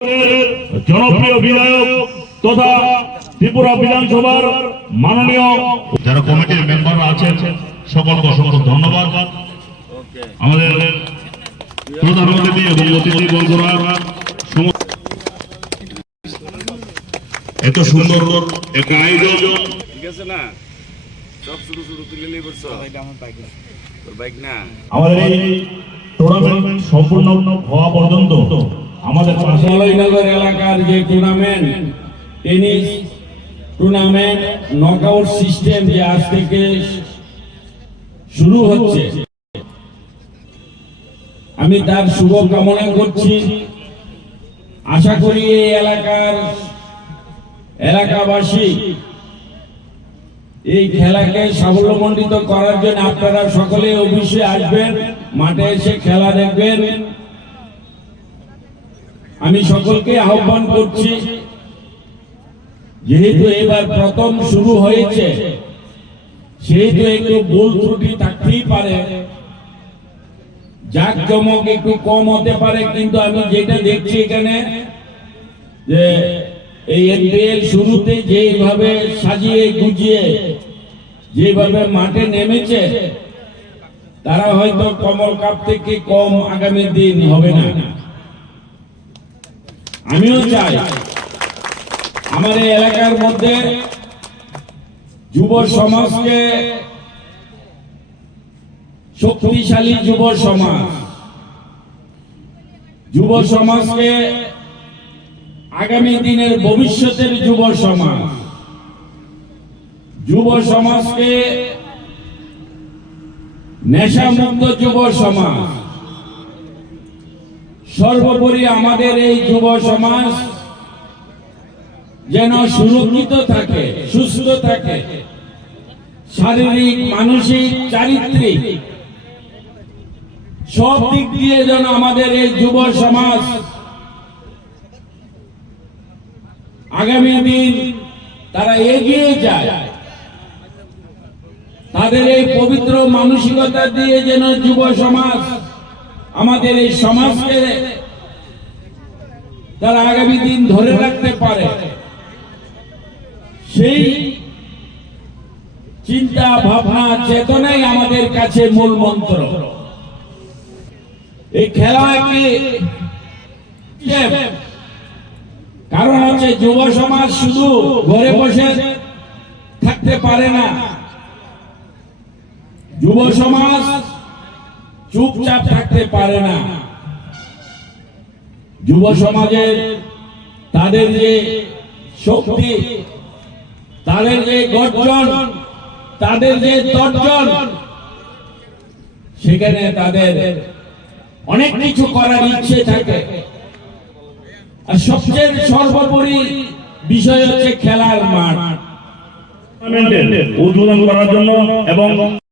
জনপ্রিয় বিধায়ক তথা ত্রিপুরা বিধানসভার মাননীয় যারা কমিটির মেম্বার আছেন সকলকে অসংখ্য ধন্যবাদ। আমাদের প্রধান অতিথি এবং অতিথি বন্ধুরা এত সুন্দর একটা আয়োজন ঠিক আছে না, সব শুরু শুরু তুলে নিয়ে বলছো তোর বাইক না। আমাদের এই টুর্নামেন্ট সম্পূর্ণ হওয়া পর্যন্ত আমাদের মলয়নগর এলাকার যে tournament, tennis tournament knockout system যে আজ থেকে শুরু হচ্ছে, আমি তার শুভ কামনা করছি। আশা করি এই এলাকাবাসী এই খেলাকে সাফল্যমণ্ডিত করার জন্য আপনারা সকলে অবশ্যই আসবেন, মাঠে এসে খেলা দেখবেন। আমি সকলকে আহ্বান করছি, যেহেতু এবার প্রথম শুরু হয়েছে সেহেতু একটু ভুল ত্রুটি থাকতেই পারে, জাঁকজমক একটু কম হতে পারে, কিন্তু আমি যেটা দেখছি এখানে যে এই এনপিএল শুরুতে যেভাবে সাজিয়ে গুজিয়ে যেভাবে মাঠে নেমেছে, তারা হয়তো কমল কাপ থেকে কম আগামী দিন হবে না। আমিও চাই আমার এই এলাকার মধ্যে যুব সমাজকে, শক্তিশালী যুব সমাজকে আগামী দিনের ভবিষ্যতের যুব সমাজকে নেশামুক্ত যুব সমাজ, সর্বোপরি আমাদের এই যুব সমাজ যেন সুরক্ষিত থাকে, সুস্থ থাকে, শারীরিক, মানসিক, চারিত্রিক সব দিক দিয়ে যেন আমাদের এই যুব সমাজ আগামী দিন তারা এগিয়ে যায়। তাদের এই পবিত্র মানসিকতা দিয়ে যেন যুব সমাজ আমাদের এই সমাজকে তারা আগামী দিন ধরে রাখতে পারে, সেই চিন্তা ভাবনা চেতনাই আমাদের কাছে মূল মন্ত্র। এই খেলা একটি কারণ হচ্ছে যুব সমাজ শুধু ঘরে বসে থাকতে পারে না, যুব সমাজ চুপচাপ থাকতে পারে না। যুব সমাজের তাদের যে শক্তি, তাদের যে গর্জন, তাদের যে তর্জন, সেখানে তাদের অনেক কিছু করার ইচ্ছে থাকে। আর সবচেয়ে সর্বোপরি বিষয় হচ্ছে খেলার মাঠ উদ্বোধন করার জন্য এবং